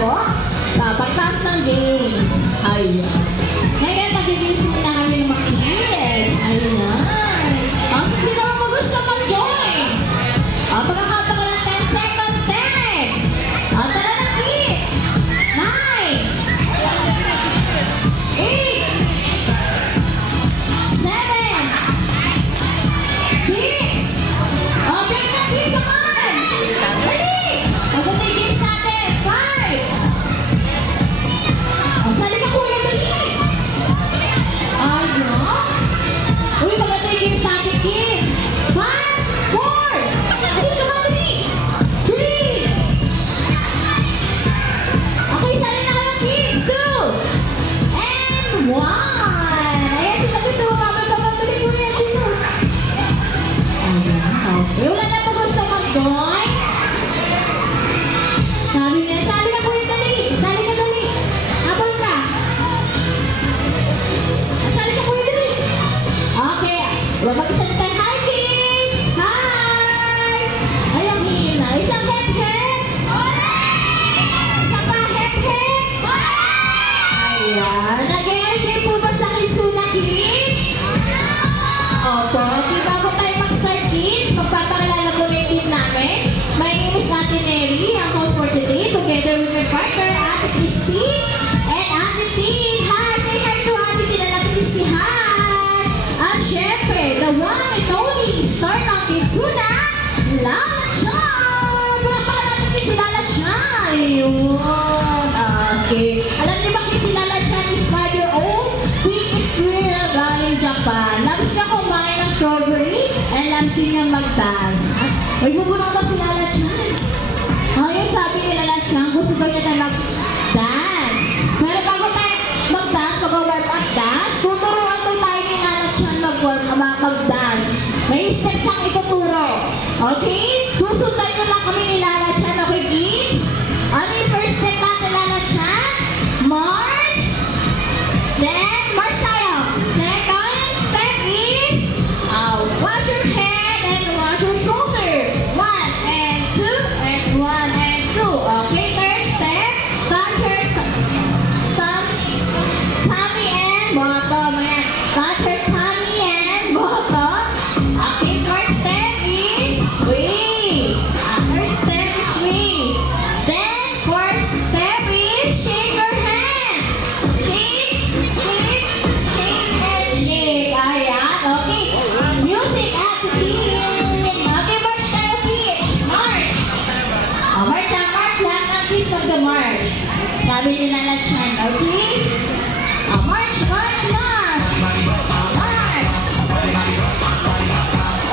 po. Pagtas ng games. Ayan. Ngayon, mag-games muna kami ng mga kids. Ayan. Ang sino naman mo gusto mag-join? Pagkakata ko ng 10 seconds, 10. Tara na kids. 9. 8. 7. 6. Okay na kids, come on. Dali. Mabuti games natin. 5. Sali ka kuya, dali. Ayan. Uy, maganda yung games natin, kids. 5, 4. Dali ka ba, dali. 3. Okay, sali na kayo, kids. 2. And 1. Ayan, sila gusto mo mamagabang dali kuya. Sino? Ayan. Okay, wala na po gusto mag-join. Sabi niya, sali ka kuya, dali. Sali ka, dali. Habol ka. Sali ka kuya, dali. Okay. Mag-isang tayo. Hi, kids! Hi! Ay, ang hina. Isang head-head. Isang pa head-head. Ayan. Nag-e-enjoy po ba sa Kidsuna, kids? Opo. Bago tayo mag-start, kids, magpapakilala ko na yung team namin. My name is Ate Neri, ang host for today, together with my partner, Ate Christy, and Ate Tin. Hi! Say hi to Ate Tin and Ate Christy. Hi! At syempre, the one and only star ng Kidsuna, Lala Chan! Palakpakan natin kids si Lala Chan! Ayun! Okay. Alam niyo ba kids si Lala Chan is 5-year-old? Biggest girl galing Japan. Labis niya kumain ng strawberry and lampi niyang mag-dance. Ay, bubunang ba si Lala Chan? Ayun, sabi ni Lala Chan, gusto ba niya tayo mag-dance? Pero bago tayo mag-dance, mag-warm up dance, tuturuan to tayo ni Lala Chan mag-dance. May step lang ituturo. Okay? Susundan ko lang kami ni Lala Chan. Okay, kids? Ano yung first step lang ni Lala Chan? March. Then, march tayo. Second step is, watch your head and watch your shoulder. 1 and 2 and 1 and 2. Okay, third step, touch your tummy and bottom. Ayan. Touch your tummy and bottom. Okay, fourth step is swing. Third step is swing. Then, fourth step is shake your hand. Shake, shake, shake, and shake. Ayan, okay. Music at the beginning. Okay, march tayo, kids. March. March lang ang kids mag-march. Sabi ni Lala Chan, okay? March, march, march. March.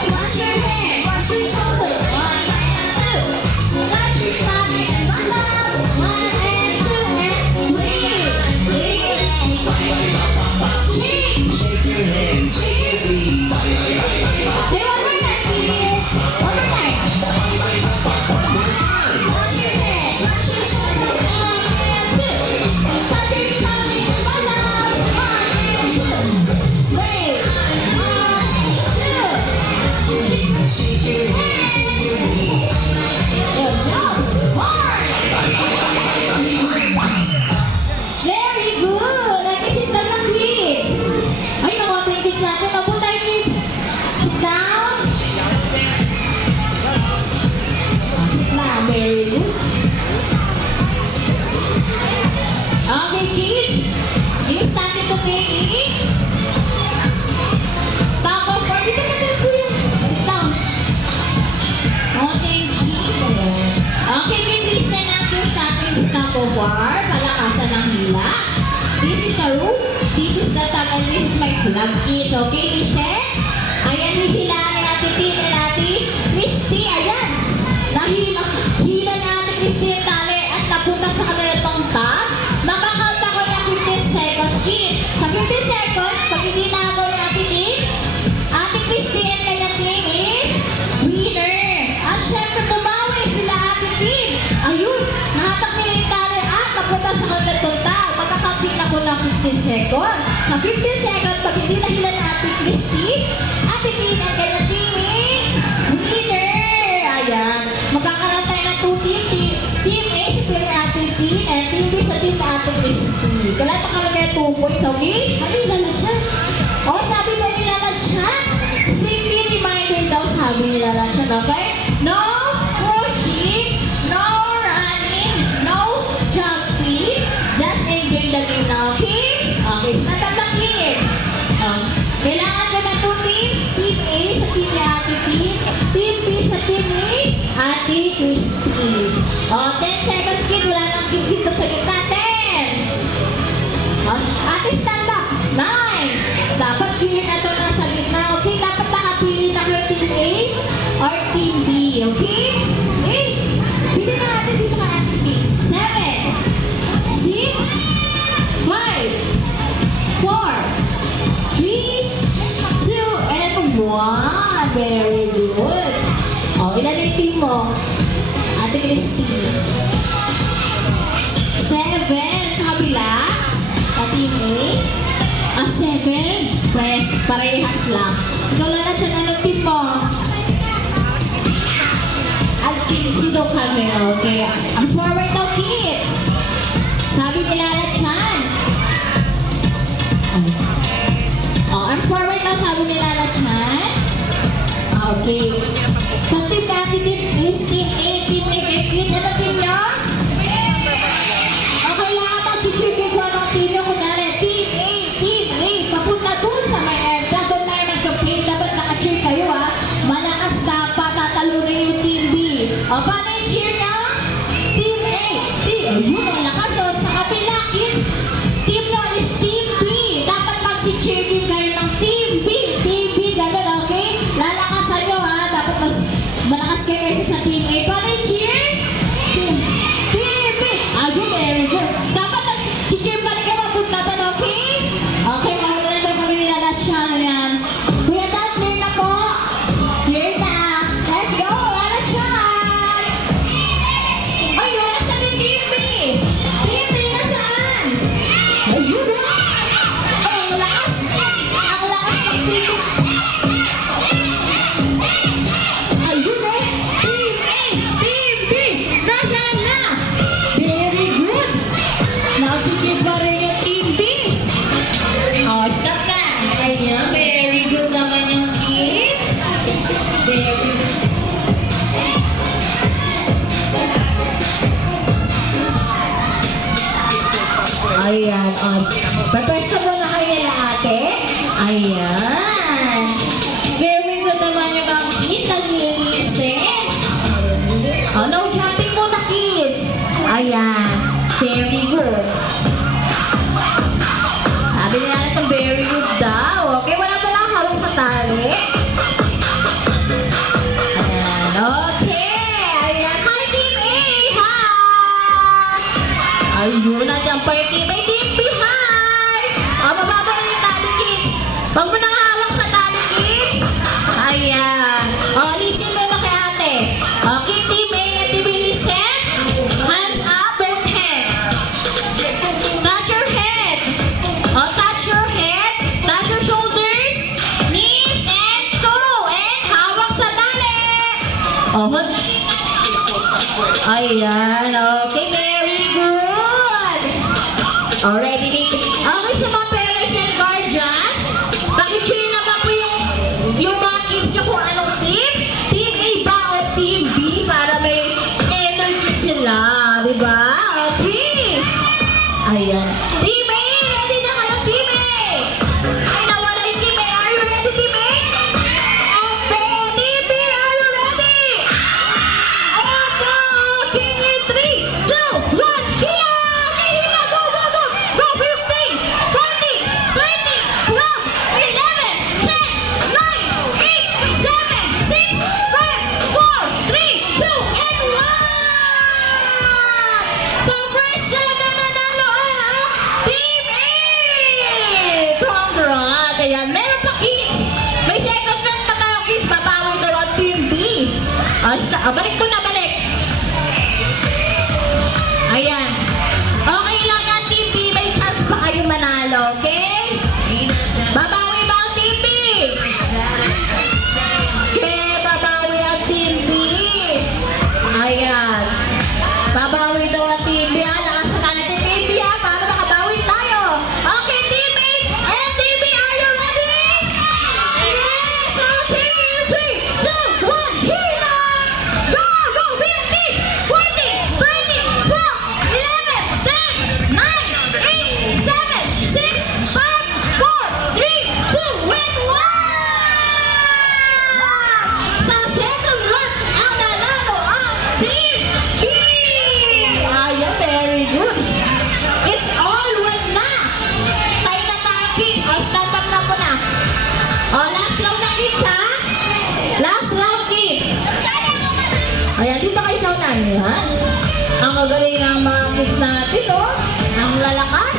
Wash your head, wash your shoulders. 1 and 2. Touch your tummy and bottom. 1 and 2 and swing. Swing. Shake. Shake your hands, shake your feet. Okay, one more time, kids. One more time. Wash your head, wash your shoulders. 1 and 2. Touch your tummy and bottom. 1 and 2. Swing. 1 and 2. Shake your hands, shake your feet. Good job. March. Very good. Nag-isip lang ng kids. Ay, nakuha yung kids natin. Mabuti tayo, kids. Sit down. Sit down. Very good. Okay, kids. Yung natin today is back of forward. Dito na tayo, kuya. Sit down. Okay, kids. Okay, kids. Listen natin sa ating stop of war. Palakasan ng hila. This is a room. This is the tag and this is my club, kids. Okay, listen. Ayan, hihilahin natin din natin. Christy, ayan. Hila na natin Christy yung tali at napunta sa kanila itong tag. Makakanta ko na 15 seconds, kids. Sa 15 seconds, pag hindi na ako yung Ate Tin, Ate Christy and kanyang team is winner. At syempre, bumawi sila Ate Tin. Ayun, nahatak niya yung tali at napunta sa kanila itong tag. Magkakamping ako ng 15 seconds. Sa 15 seconds, pag hindi na hila na Ate Christy, Ate Tin and kanyang team is winner. Ayan. Magkakaroon tayo ng 2 team. Team A, si Ate Tin and Kailangan makalagay 2 points, okay? Ano yung lalasyan? O, sabi mo yung lalasyan? Simply reminder daw sabi ni lalasyan, okay? No pushing, no running, no jumping. Just enjoy the game now, okay? Okay, stand up the kids. Kailangan ko na 2 teams. Team A sa team ni Ate T. Team B sa team ni Ate Christy. O, 10 seconds kid. Wala nang kid dito sa gitna. 10. Ate, stand up. 9. Dapat clear na to nasa gitna. Okay? Dapat nakapili na kayo team A or team B. Okay? 8. Pili na natin dito ka Ate T. 7. 6. 5. 4. 3, 2, and 1. Very good. O, ilan yung team mo? Ate Christy. 7 sa kabila. Sa team A. 7. Press, parehas lang. Ikaw lang na siya na ng team mo. At kids, daw kami. Okay. Ang forward daw, kids. Sabi nila na chan. I'm forward na sabi nila na chan. Okay. Sa team natin is team A, team A, kids. Ano team nyo? Okay lang ako, chichibig ko anong team nyo. Kunwari, team A, papunta dun sa may air. Dapat na yung nag-play, dapat naka-cheer kayo ha. Malakas dapat, tatalunin yung team B. O, paano yung cheer nyo? Team A, yun ang lakas. O, sa kapila, kids, team nyo is team B. Dapat mag-cheer team kayo ng team B, ganun, okay? Lalakas kayo ha, dapat mas malakas kayo kasi sa team A. Paano yung cheer? Team B. Ayun, very good. Dapat nag-cheer pa rin kayo mapunta doon, okay? Okay, mahulan na kami nilalat siya na yan. Kuya Dad, clear na po. Clear na. Let's go, lalat siya. Ayun, nasa yung team B. Team B nasaan? Ayun na. Ang lakas ng team. Ayun eh. Team A, Team B, nasaan na? Very good. Nakikip pa rin yung Team B. Oh, stop na. Ayan, very good naman yung kids. Very good. Ayan, papwesto mo na kayo nila ate. Ayan. Very good naman yung mga kids. Nag-listen. Oh, no jumping muna kids. Ayan. Very good. Sabi nila ito very good daw. Okay, wala pa lang hawak sa tali. Ayan, okay. Ayan, hi Team A. Hi. Ayun, nandiyan pa yung Team A. Team B, hi. Mababa rin yung tali kids. Huwag mo nang hawak sa tali kids. Ayan. Listen mo na kay ate. Okay, Team A and Team B, listen. Hands up, both hands. Touch your head. Touch your head. Touch your shoulders. Knees and toe. And hawak sa tali. Ayan. Okay, very good. Already. Okay, sa mga parents and guardians, pakicheer naman po yung mga kids nyo kung anong team. Team A ba o Team B para may energy sila. Diba? Okay. Ayan. Team A, ready na kayo, Team A? Ay, nawala yung Team A. Are you ready, Team A? Okay, Team B, are you ready? Okay, in 3, 2, 1, hila! Okay, hila! Go, go, go! Go, 15, 20, 20, 12, 11, 10, 9, 8, 7, 6, 5, 4, 3, 2, and 1! So, first round na nanalo Team A! Congrats! Ayan, meron pa kids! May second round pa tayo kids! Babawi daw ang Team B! Balik ko na, balik! Ayan. Okay lang yan, Team B. May chance pa kayo manalo, okay? Babawi ba ang Team B? Okay, babawi ang Team B. Ayan. Babawi daw ang Team B. Lakas na natin, Team B, para makabawi tayo. Napakagaling ng mga kids natin, oh. Ang lalakas.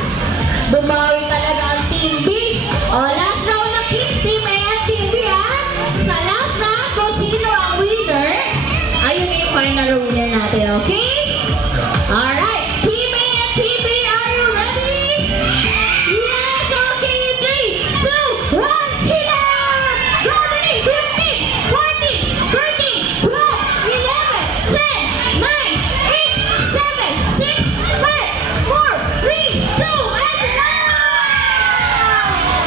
Bumawi talaga ang Team B. Last round na kids, Team A at Team B, ha? Sa last round, kung sino ang winner, ayun yung final winner natin, okay? Alright, Team A and Team B, are you ready? Yes, okay, 3, 2, 1, hila! Go, Dali! 15, 14, 13, 12, 11, 10, 9, 8, 7, 6, 5, 4, 3, 2, and 1!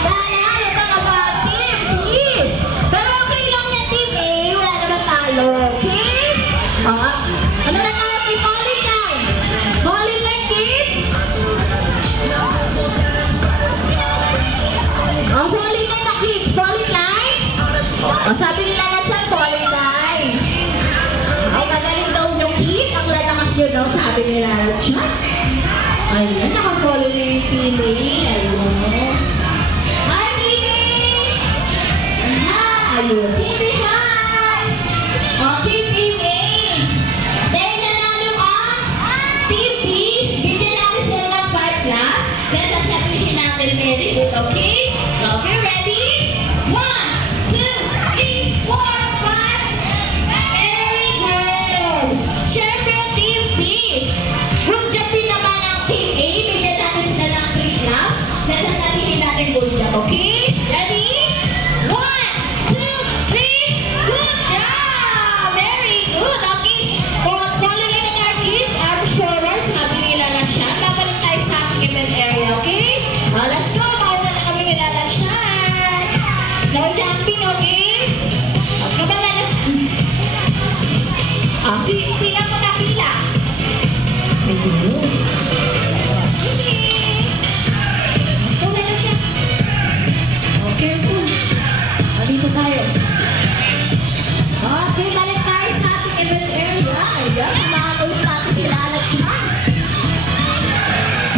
Nanalo talaga, Team B! Pero okay lang yan, Team A. Wala naman talo, okay? Ano na tayo? May falling line! Falling line, kids! Falling line na, kids! Falling line! Sabi nila na dyan, falling line! Ay, magaling daw yung kid. Ang lalakas nyo daw, sabi nila na dyan. Ayun, naka-falling na yung Team A. Ayun. Hi, Team A! Ayun, Team A, hi! Okay, Team A. Dahil nanalo ang Team B, bigyan namin sila ng 5 plus. Then, sasabihin natin very good, okay? Okay, ready? 1, 2, 3, 4, 5. Very good! Siyempre, Team B. Good job din naman ang Team A. Bigyan natin sila ng 3 plus. Then, sasabihin natin good job, okay? Ready? 1, 2, 3. Good job! Very good! Okay. Following na our kids, arms forward. Sabi nila na siya. Babalik tayo sa ating event area, okay? Let's go! Mauna na kami nilalasyan. No jumping, okay? Okay ba na? Pila mo na pila. Ayun. Sige. Una na siya. Okay, cool. Dito tayo. Okay, balik tayo sa ating event area. Ayan, samahan ulit natin sila alat dyan.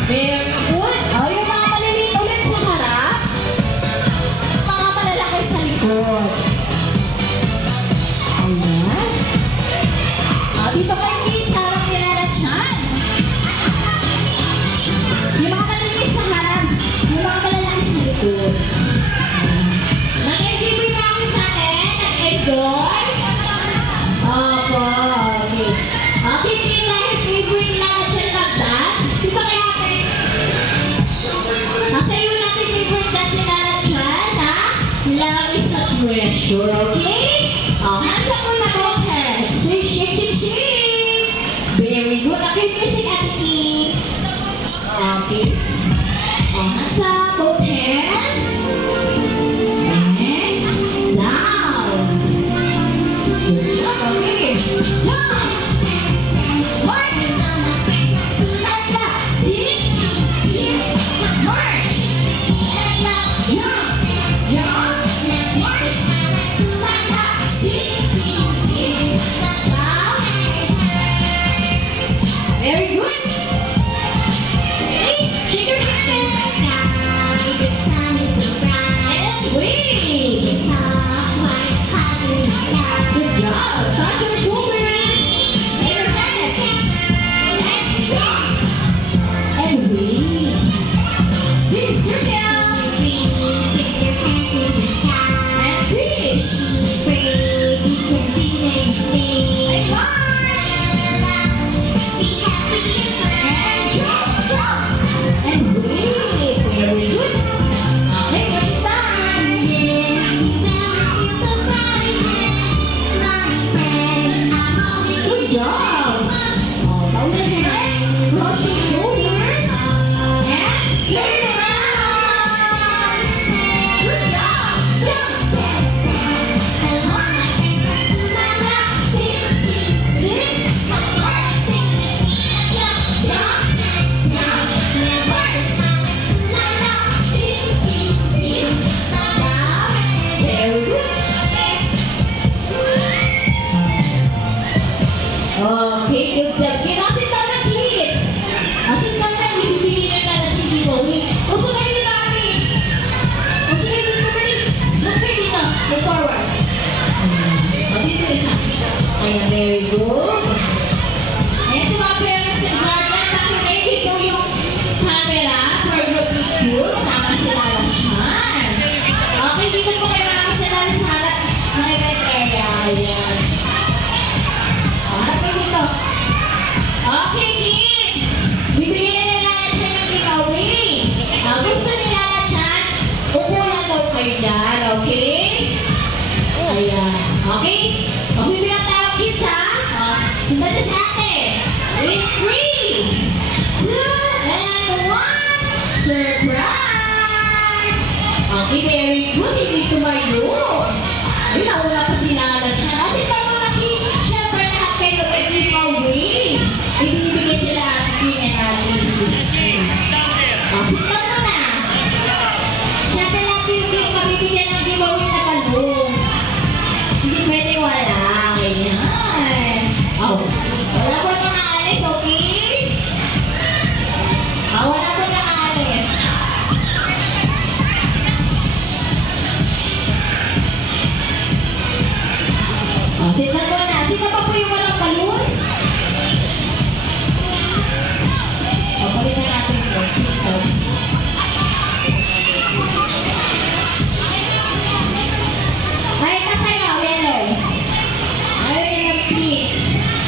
Very good. Yung mga maliliit ulit sa harap. Mga malalaki sa likod. Ayan. Dito kayo kids, harap nila alat dyan. Ayun, hindi tumayo. Ayun, nauna pa si Nanay siya. Kasi parang syempre lahat kayo nag-giveaway. Ibibigay sila at hindi natin. Sit down muna. Syempre natin yung mabibigyan ng giveaway na balloon. Hindi pwede wala. Ayan. Oh, wala po nakaalis, okay? Wala po nakaalis. Sit down muna. Sino pa po yung walang balloons? Palitan natin yun. Ay, kasayaw, yellow. Ay, yung pink.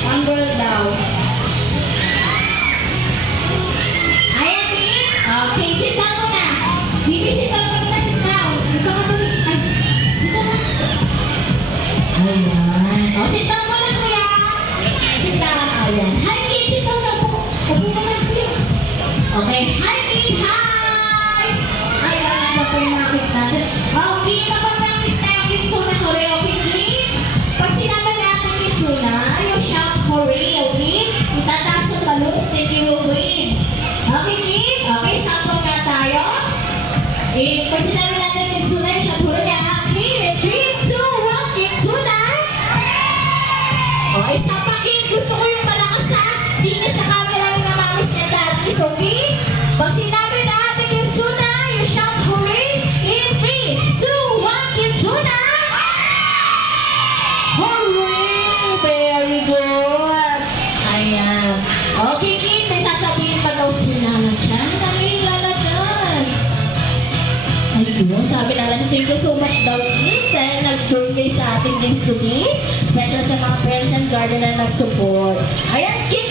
One girl daw. Ayan, pink. Okay, sit down muna. Bibi, sit down muna, sit down. Dito ka tuloy. Ay, dito na. Ayan. O, sit down muna, kuya. Sit down. Ayan. Hi, kids, sit down na po. Upo ka na, kuya. Okay. Hi, kids. Hi. Ayan, ano po yung mga kids natin. Okay, kapag-practice tayo kids na hooray, okay, kids? Pag sinabi natin kids na, you shout hooray, okay? Itataas ng balloons, then you will win. Okay, kids? Okay, sample na tayo. Eh, pag sinabi natin kids na, you shout hooray, okay? 3, 2, 1, kids na. Okay, isa pa kids. Gusto ko yung malakas ha. Tingnan sa camera ng mamis na daddies, okay? Pag sinabi natin kids na, you shout hooray in 3, 2, 1, kids na. Hooray! Very good! Ayan. Okay, kids, may sasabihin pa daw si Lala dyan. Dali, Lala dyan. Ayun, sabi Lala dyan, thank you so much daw, kids, dahil nag-birthday sa ating games today. Special sa mga parents and guardian na nag-support. Ayan, kids,